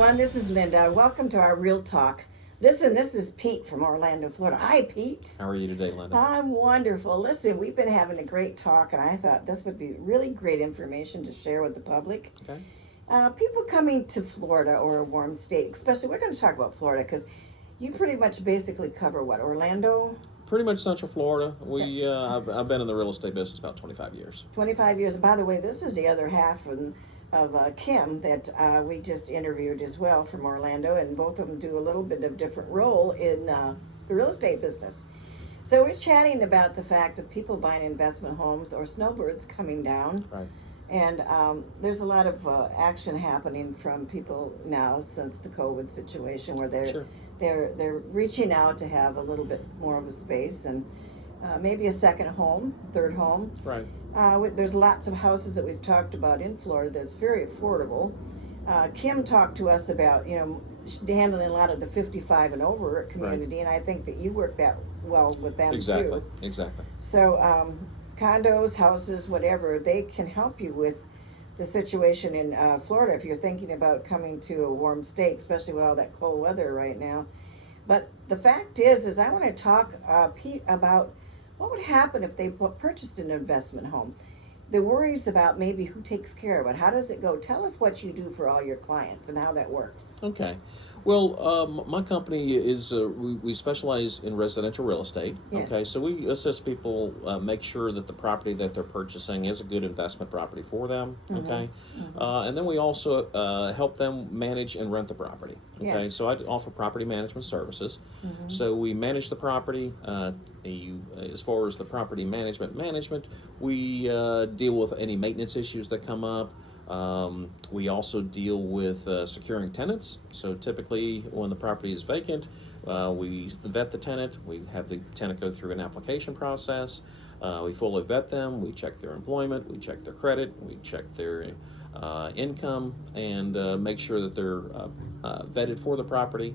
everyone. This is Linda. Welcome to our Real Talk. Listen, this is Pete from Orlando, Florida. Hi, Pete. How are you today, Linda? I'm wonderful. Listen, we've been having a great talk, and I thought this would be really great information to share with the public. Okay. People coming to Florida or a warm state, especially, we're going to talk about Florida because you pretty much basically cover what, Orlando? Pretty much Central Florida. I've been in the real estate business about 25 years. 25 years. By the way, this is the other half of Kim that we just interviewed as well from Orlando, and both of them do a little bit of different role in the real estate business. So we're chatting about the fact of people buying investment homes or snowbirds coming down. Right. And there's a lot of action happening from people now since the COVID situation where they're reaching out to have a little bit more of a space and maybe a second home, third home. Right. There's lots of houses that we've talked about in Florida that's very affordable. Kim talked to us about, handling a lot of the 55 and over community, Right. and I think that you work that well with them Exactly. too. Exactly. So condos, houses, whatever, they can help you with the situation in Florida if you're thinking about coming to a warm state, especially with all that cold weather right now. But the fact is I want to talk, Pete, about what would happen if they purchased an investment home? The worries about maybe who takes care of it. How does it go? Tell us what you do for all your clients and how that works. Okay. Well, my company is, we specialize in residential real estate. Yes. Okay. So we assist people make sure that the property that they're purchasing is a good investment property for them. Okay. And then we also help them manage and rent the property. Okay. Yes. So I offer property management services. So we manage the property. As far as the property management, we deal with any maintenance issues that come up. We also deal with securing tenants. So typically when the property is vacant, we vet the tenant. We have the tenant go through an application process. We fully vet them. We check their employment. We check their credit. We check their income and make sure that they're vetted for the property.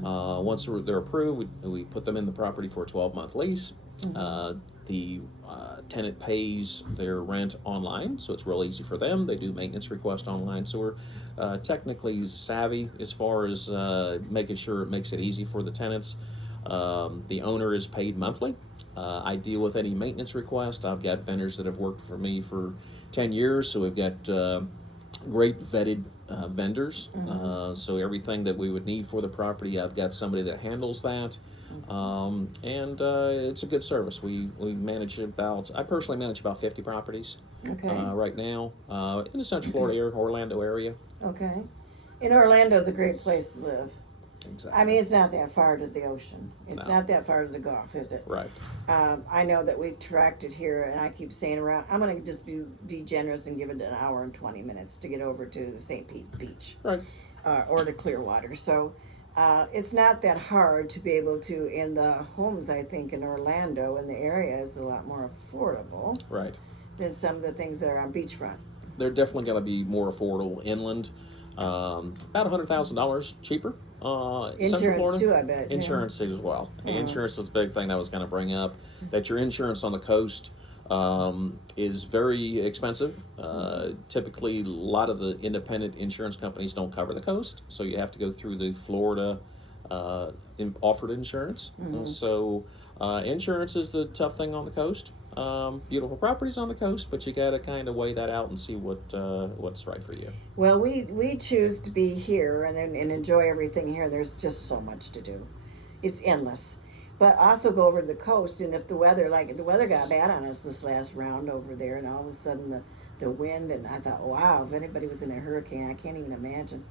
Once they're approved, we put them in the property for a 12-month lease. The tenant pays their rent online, so it's real easy for them. They do maintenance requests online, so we're technically savvy as far as making sure it makes it easy for the tenants. The owner is paid monthly. I deal with any maintenance request. I've got vendors that have worked for me for 10 years, so we've got great vetted vendors. So everything that we would need for the property, I've got somebody that handles that. And it's a good service. I personally manage about 50 properties right now in the Central Florida area, Orlando area. Okay. And Orlando's a great place to live. Exactly. I mean, it's not that far to the ocean. It's No. not that far to the Gulf, is it? Right. I know that we've tracked it here, and I keep saying around, I'm going to just be generous and give it an hour and 20 minutes to get over to St. Pete Beach. Right. Or to Clearwater. So it's not that hard to be able to, in the homes, I think, in Orlando, in the area, is a lot more affordable Right. than some of the things that are on beachfront. They're definitely going to be more affordable inland. About $100,000 cheaper. Central Insurance Florida. too, I bet. yeah. Insurance as well. Insurance is a big thing that I was going to bring up. That your insurance on the coast is very expensive. Typically, a lot of the independent insurance companies don't cover the coast, so you have to go through the Florida offered insurance. So insurance is the tough thing on the coast. Beautiful properties on the coast, but you got to kind of weigh that out and see what's right for you. Well, we choose to be here and enjoy everything here. There's just so much to do. It's endless. But also go over to the coast, and if the weather got bad on us this last round over there, and all of a sudden the wind, and I thought, wow, if anybody was in a hurricane, I can't even imagine.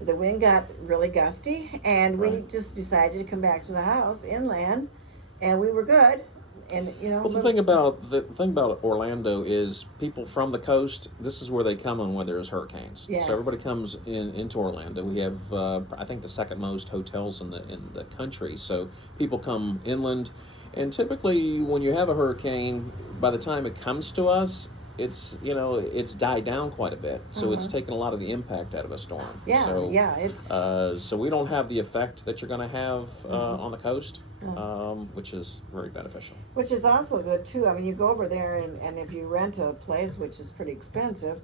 The wind got really gusty, and we just decided to come back to the house inland, and we were good. And Well, the thing about Orlando is people from the coast. This is where they come in when there's hurricanes. Yes. So everybody comes into Orlando. We have, I think, the second most hotels in the country. So people come inland, and typically when you have a hurricane, by the time it comes to us, it's died down quite a bit. So it's taken a lot of the impact out of a storm. Yeah, So, it's so we don't have the effect that you're going to have on the coast, which is very beneficial. which is also good too. I mean, you go over there, and if you rent a place, which is pretty expensive,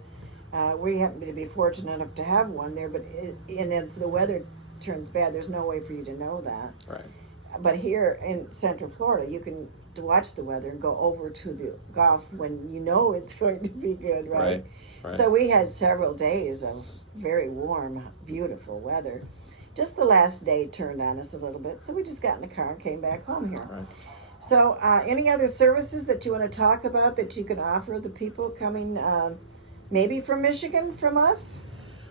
We happen to be fortunate enough to have one there, but and if the weather turns bad, there's no way for you to know that. Right. But here in Central Florida, you can to watch the weather and go over to the Gulf when you know it's going to be good, right? Right. So we had several days of very warm, beautiful weather. Just the last day turned on us a little bit, so we just got in the car and came back home here. Right. So, any other services that you want to talk about that you can offer the people coming, maybe from Michigan, from us?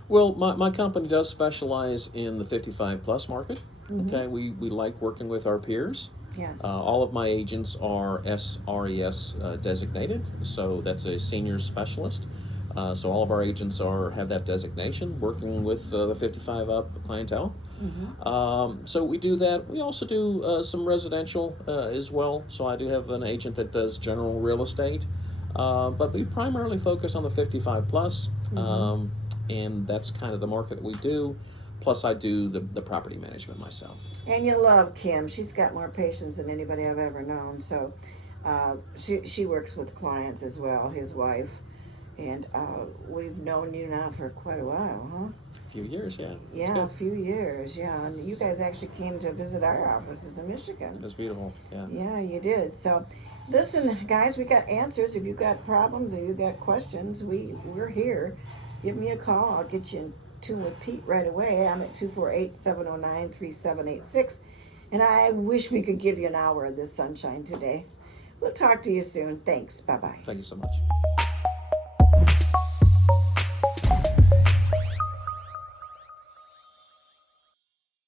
Well, my company does specialize in the 55 plus market. Okay, we like working with our peers. Yes. All of my agents are SRES designated, so that's a senior specialist. So all of our agents have that designation, working with the 55 up clientele. So we do that. We also do some residential as well. So I do have an agent that does general real estate, but we primarily focus on the 55 plus, and that's kind of the market that we do. Plus, I do the property management myself. And you love Kim. She's got more patience than anybody I've ever known. So she works with clients as well, his wife. And we've known you now for quite a while, huh? A few years, yeah. Yeah, a few years, yeah. And you guys actually came to visit our offices in Michigan. It's beautiful, yeah. Yeah, you did. So, listen, guys, we got answers. If you've got problems or you've got questions, we're here. Give me a call. I'll get you in tune with Pete right away. I'm at 248-709-3786. And I wish we could give you an hour of this sunshine today. We'll talk to you soon. Thanks. Bye-bye. Thank you so much.